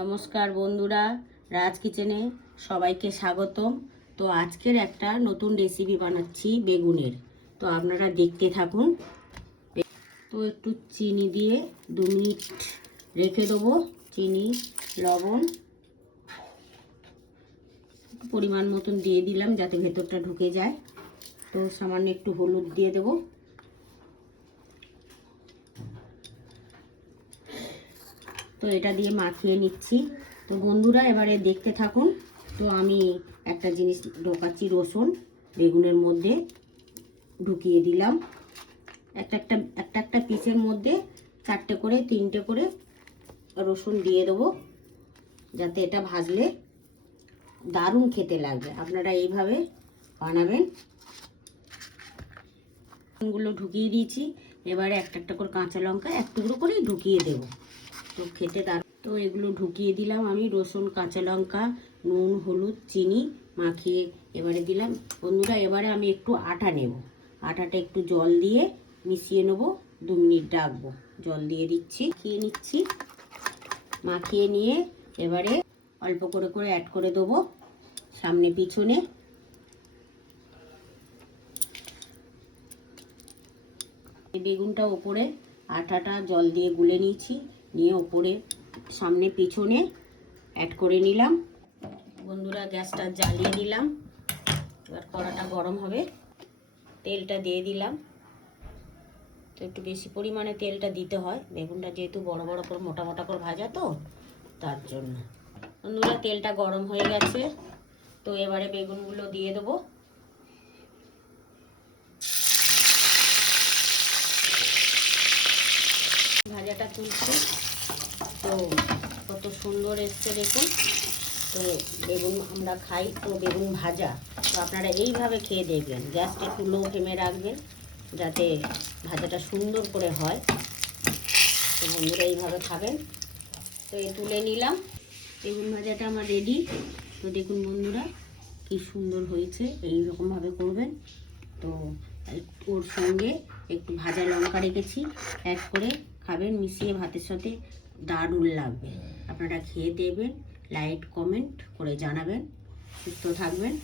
নমস্কার বন্ধুরা, রাজ কিচেনে সবাইকে স্বাগতম। তো আজকের একটা নতুন রেসিপি বানাচ্ছি বেগুনের। তো আপনারা দেখতে থাকুন। তো একটু চিনি দিয়ে 2 মিনিট রেখে দেবো। চিনি, লবণ পরিমাণ মতন দিয়ে দিলাম যাতে ভেতরটা ঢুকে যায়। তো সামান্য একটু হলুদ দিয়ে দেবো। তো এটা দিয়ে মাখিয়ে নিচ্ছি। তো বন্ধুরা এবারে দেখতে থাকুন। তো আমি একটা জিনিস ঢোকাচ্ছি, রসুন বেগুনের মধ্যে ঢুকিয়ে দিলাম। একটা পিসের মধ্যে 4টে করে 3টে করে রসুন দিয়ে দেবো, যাতে এটা ভাজলে দারুণ খেতে লাগবে। আপনারা এইভাবে বানাবেন। গুলো ঢুকিয়ে দিয়েছি। এবারে একটা করে কাঁচা লঙ্কা 1 টুকরো করেই ঢুকিয়ে দেবো। তো খেতে দারুণ। তো এগুলো ঢুকিয়ে দিলাম আমি, রসুন, কাঁচা লঙ্কা, নুন, হলুদ, চিনি মাখিয়ে এবারে দিলাম। বন্ধুরা এবারে আমি একটু আটা নেব। আটাটা একটু জল দিয়ে মিশিয়ে নেব। 2 মিনিট রাখবো। জল দিয়ে দিচ্ছি, নিচ্ছি। মাখিয়ে নিয়ে এবারে অল্প করে করে অ্যাড করে দেবো সামনে পিছনে। বেগুনটা ওপরে আটাটা জল দিয়ে গুলে নিয়েছি, নিয়ে ওপরে সামনে পিছনে অ্যাড করে নিলাম। বন্ধুরা গ্যাসটা জ্বালিয়ে দিলাম। এবার কড়াটা গরম হবে, তেলটা দিয়ে দিলাম। তো একটু বেশি পরিমাণে তেলটা দিতে হয়, বেগুনটা যেহেতু বড় বড় করে মোটা মোটা করে ভাজা, তো তার জন্য। বন্ধুরা তেলটা গরম হয়ে গেছে। তো এবারে বেগুনগুলো দিয়ে দেবো। ভাজাটা তুলছি। তো কত সুন্দর এসছে দেখুন। তো বেগুন আমরা খাই, তো বেগুন ভাজা। তো আপনারা এইভাবে খেয়ে দেখবেন। গ্যাসটা একটু লো ফ্লেমে রাখবেন যাতে ভাজাটা সুন্দর করে হয়। তো বন্ধুরা এইভাবে খাবেন। তো এই তুলে নিলাম। বেগুন ভাজাটা আমার রেডি। তো দেখুন বন্ধুরা কি সুন্দর হয়েছে। এইরকমভাবে করবেন। তো ওর সঙ্গে একটু ভাজা লঙ্কা রেখেছি, অ্যাড করে খাবেন মিশিয়ে ভাতের সাথে, দারুণ লাগবে। আপনারা খেয়ে দেবেন, লাইক কমেন্ট করে জানাবেন। সুস্থ থাকবেন।